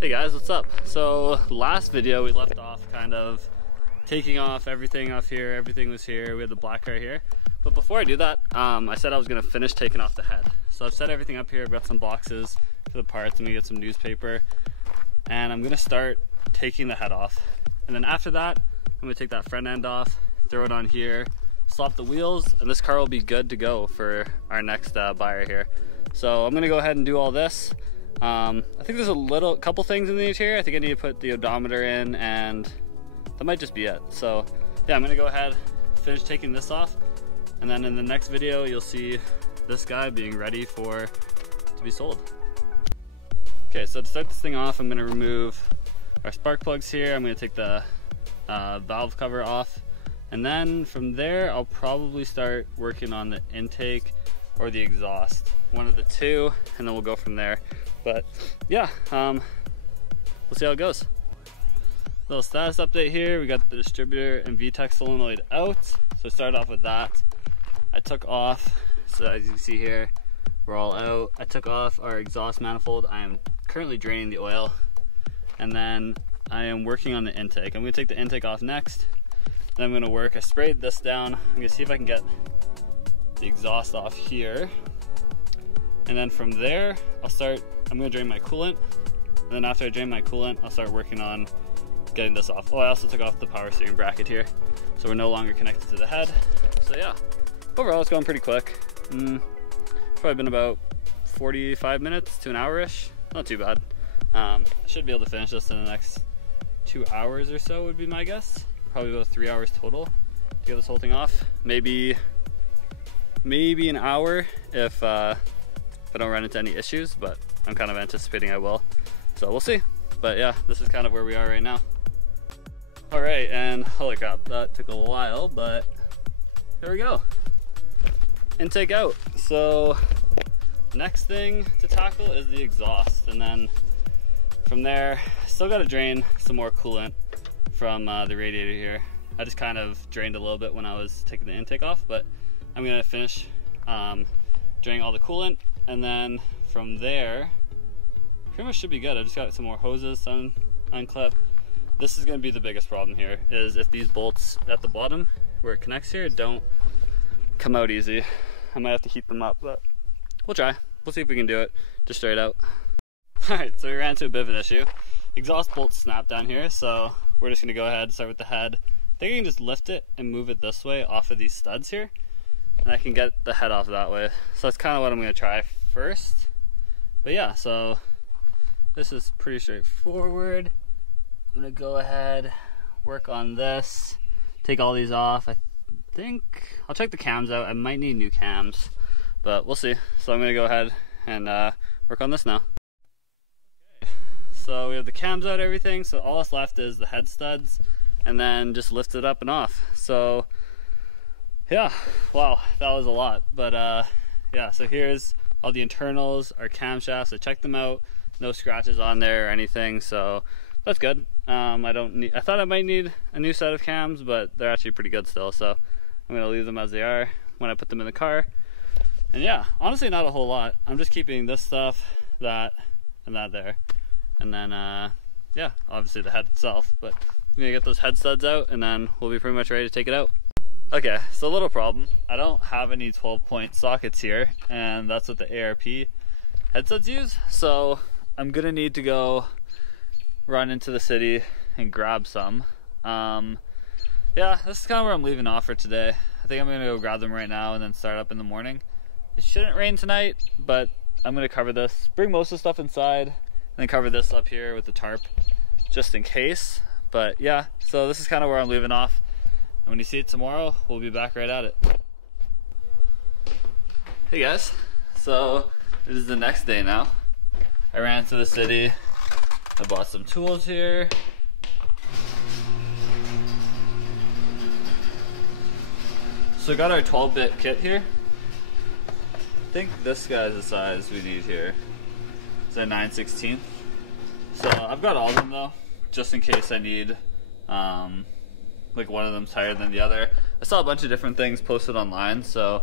Hey guys, what's up? So last video we left off kind of taking off everything off here. Everything was here. We had the black car here. But before I do that, I said I was gonna finish taking off the head. So I've set everything up here. I've got some boxes for the parts. I'm gonna get some newspaper and I'm gonna start taking the head off. And then after that, I'm gonna take that front end off, throw it on here, swap the wheels, and this car will be good to go for our next buyer here. So I'm gonna go ahead and do all this. I think there's a couple things in the interior. I think I need to put the odometer in, and that might just be it. So yeah, I'm gonna go ahead, finish taking this off, and then in the next video you'll see this guy being ready to be sold. Okay, so to start this thing off, I'm gonna remove our spark plugs here. I'm gonna take the valve cover off, and then from there I'll probably start working on the intake or the exhaust, one of the two, and then we'll go from there. But yeah, we'll see how it goes. Little status update here. We got the distributor and VTEC solenoid out. So start off with that. I took off, so as you can see here, we're all out. I took off our exhaust manifold. I am currently draining the oil, and then I am working on the intake. I'm gonna take the intake off next. Then I'm gonna work, I sprayed this down. I'm gonna see if I can get the exhaust off here. And then from there, I'm gonna drain my coolant. And then after I drain my coolant, I'll start working on getting this off. Oh, I also took off the power steering bracket here. So we're no longer connected to the head. So yeah, overall it's going pretty quick. Probably been about 45 minutes to an hour-ish. Not too bad. I should be able to finish this in the next 2 hours or so would be my guess. Probably about 3 hours total to get this whole thing off. Maybe an hour if I don't run into any issues, but I'm kind of anticipating I will. So we'll see. But yeah, this is kind of where we are right now. All right, and holy crap, that took a while, but there we go. Intake out. So next thing to tackle is the exhaust. And then from there, still got to drain some more coolant from the radiator here. I just kind of drained a little bit when I was taking the intake off, but I'm gonna finish draining all the coolant, and then from there pretty much should be good. I just got some more hoses to unclip. This is gonna be the biggest problem here, is if these bolts at the bottom where it connects here don't come out easy. I might have to heat them up, but we'll try. We'll see if we can do it just straight out. All right, so we ran into a bit of an issue. Exhaust bolts snapped down here, so we're just gonna go ahead and start with the head. I think I can just lift it and move it this way off of these studs here, and I can get the head off that way. So that's kind of what I'm gonna try first. But yeah, so this is pretty straightforward. I'm gonna go ahead, work on this, take all these off. I think I'll check the cams out. I might need new cams, but we'll see. So I'm gonna go ahead and work on this now. Okay. So we have the cams out, everything. So all that's left is the head studs, and then just lift it up and off. So yeah, wow, that was a lot. But yeah, so here's all the internals, our camshafts. I checked them out, no scratches on there or anything, so that's good. I thought I might need a new set of cams, but they're actually pretty good still, so I'm gonna leave them as they are when I put them in the car. And yeah, honestly not a whole lot. I'm just keeping this stuff, that, and that there. And then yeah, obviously the head itself, but I'm gonna get those head studs out and then we'll be pretty much ready to take it out. Okay, so a little problem. I don't have any 12-point sockets here, and that's what the ARP headsets use. So I'm gonna need to go run into the city and grab some. Yeah, this is kind of where I'm leaving off for today. I think I'm gonna go grab them right now and then start up in the morning. It shouldn't rain tonight, but I'm gonna cover this, bring most of the stuff inside, and then cover this up here with the tarp, just in case. But yeah, so this is kind of where I'm leaving off. And when you see it tomorrow, we'll be back right at it. Hey guys, so it is the next day now. I ran to the city, I bought some tools here. So I got our 12-bit kit here. I think this guy's the size we need here. It's a 9/16. So I've got all of them though, just in case I need like one of them's higher than the other. I saw a bunch of different things posted online, so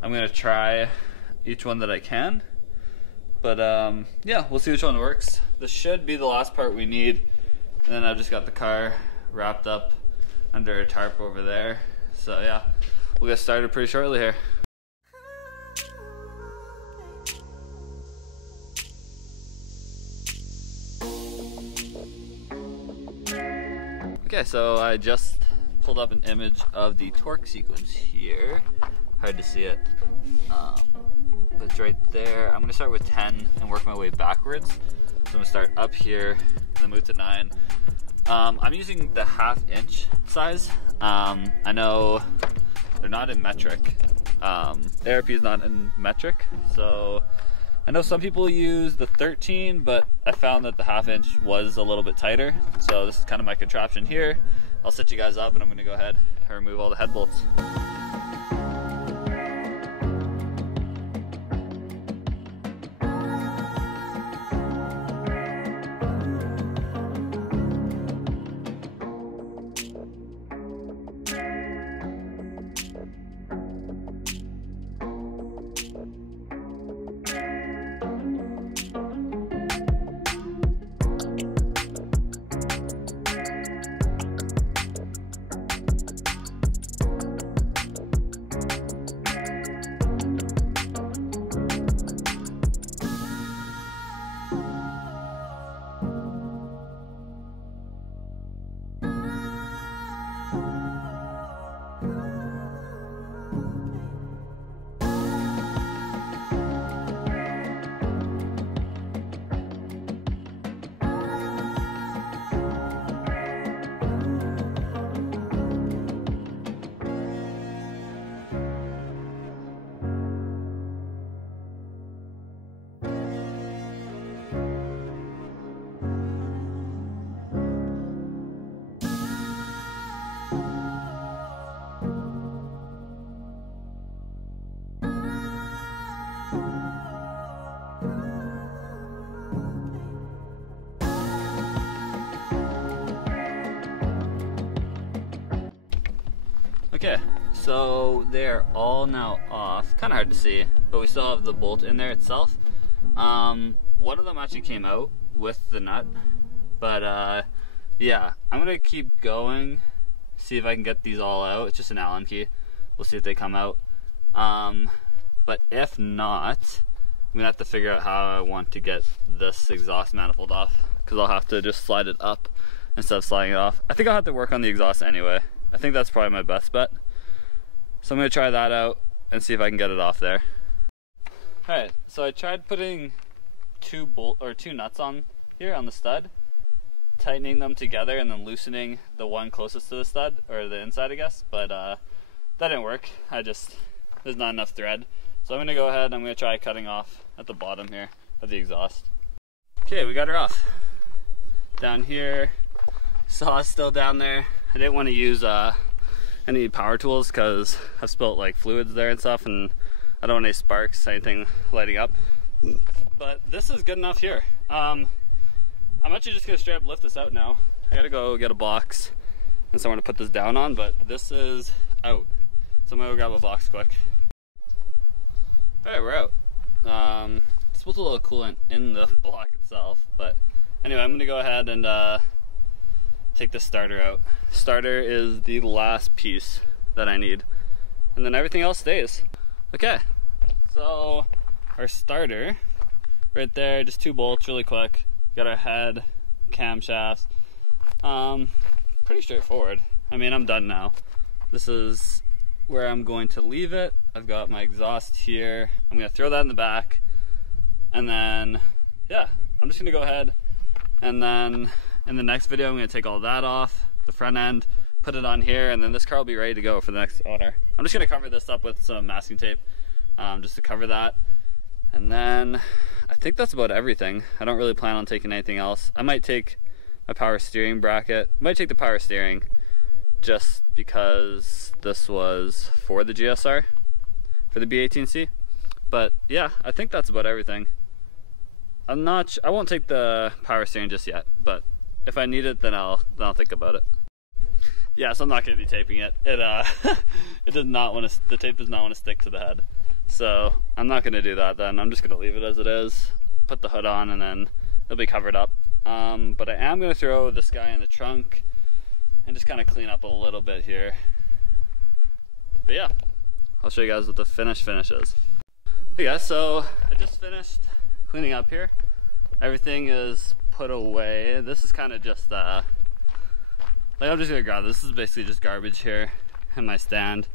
I'm gonna try each one that I can. But yeah, we'll see which one works. This should be the last part we need. And then I've just got the car wrapped up under a tarp over there. So yeah, we'll get started pretty shortly here. Okay, so I just pulled up an image of the torque sequence here. Hard to see it. But it's right there. I'm gonna start with 10 and work my way backwards. So I'm gonna start up here and then move to 9. I'm using the 1/2 inch size. I know they're not in metric. ARP is not in metric, so I know some people use the 13, but I found that the 1/2 inch was a little bit tighter. So this is kind of my contraption here. I'll set you guys up and I'm gonna go ahead and remove all the head bolts. Okay, so they're all now off. Kind of hard to see, but we still have the bolt in there itself. One of them actually came out with the nut, but yeah, I'm gonna keep going, see if I can get these all out. It's just an Allen key. We'll see if they come out. But if not, I'm gonna have to figure out how I want to get this exhaust manifold off, because I'll have to just slide it up instead of sliding it off. I think I'll have to work on the exhaust anyway. I think that's probably my best bet. So I'm gonna try that out and see if I can get it off there. Alright, so I tried putting two nuts on here on the stud, tightening them together and then loosening the one closest to the stud, or the inside I guess, but that didn't work. There's not enough thread. So I'm gonna go ahead and I'm gonna try cutting off at the bottom here of the exhaust. Okay, we got her off. Down here, saw's still down there. I didn't want to use any power tools because I've spilt like fluids there and stuff, and I don't want any sparks, anything lighting up. But this is good enough here. I'm actually just gonna straight up lift this out now. I gotta go get a box and someone to put this down on, but this is out. So I'm gonna go grab a box quick. Alright, we're out. Supposed to a little coolant in the block itself, but anyway, I'm gonna go ahead and take the starter out. Starter is the last piece that I need, and then everything else stays. Okay, so our starter right there, just 2 bolts really quick. Got our head, camshafts. Pretty straightforward. I mean, I'm done now. This is where I'm going to leave it. I've got my exhaust here. I'm gonna throw that in the back, and then yeah, I'm just gonna go ahead and then in the next video I'm gonna take all that off the front end, put it on here, and then this car will be ready to go for the next owner. I'm just gonna cover this up with some masking tape just to cover that, and then I think that's about everything. I don't really plan on taking anything else. I might take my power steering bracket, might take the power steering just because this was for the GSR, for the B18C. But yeah, I think that's about everything. I won't take the power steering just yet, but if I need it, then I'll think about it. Yeah, so I'm not going to be taping it. It does not want to. The tape does not want to stick to the head, so I'm not going to do that. Then I'm just going to leave it as it is. put the hood on, and then it'll be covered up. But I am gonna throw this guy in the trunk and just kind of clean up a little bit here. But yeah, I'll show you guys what the finish is. Hey guys, so I just finished cleaning up here. Everything is put away. This is kind of just like, I'm just gonna grab this. This is basically just garbage here in my stand.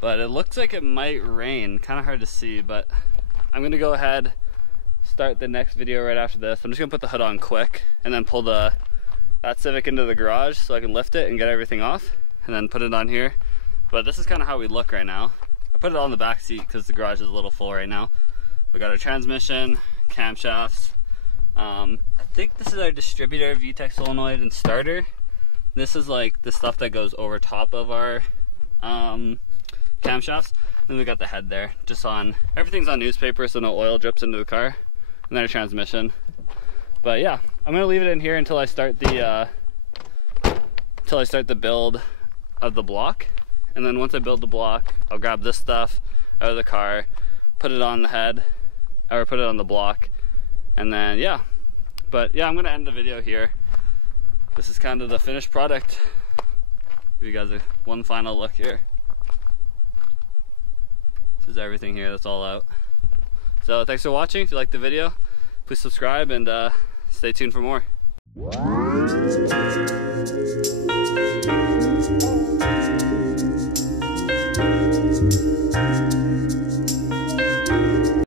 But it looks like it might rain. Kind of hard to see, but I'm gonna go ahead, start the next video right after this. I'm just gonna put the hood on quick and then pull that Civic into the garage so I can lift it and get everything off and then put it on here. But this is kind of how we look right now. I put it all in the back seat because the garage is a little full right now. We got our transmission, camshafts. I think this is our distributor, VTEC solenoid and starter. This is like the stuff that goes over top of our camshafts. Then we got the head there, just on, everything's on newspaper so no oil drips into the car. And then our transmission. But yeah, I'm gonna leave it in here until I start the build of the block. And then once I build the block, I'll grab this stuff out of the car, put it on the head, or put it on the block, and then yeah. But yeah, I'm gonna end the video here. This is kind of the finished product. Give you guys one final look here. This is everything here, that's all out. So thanks for watching. If you liked the video, please subscribe and stay tuned for more.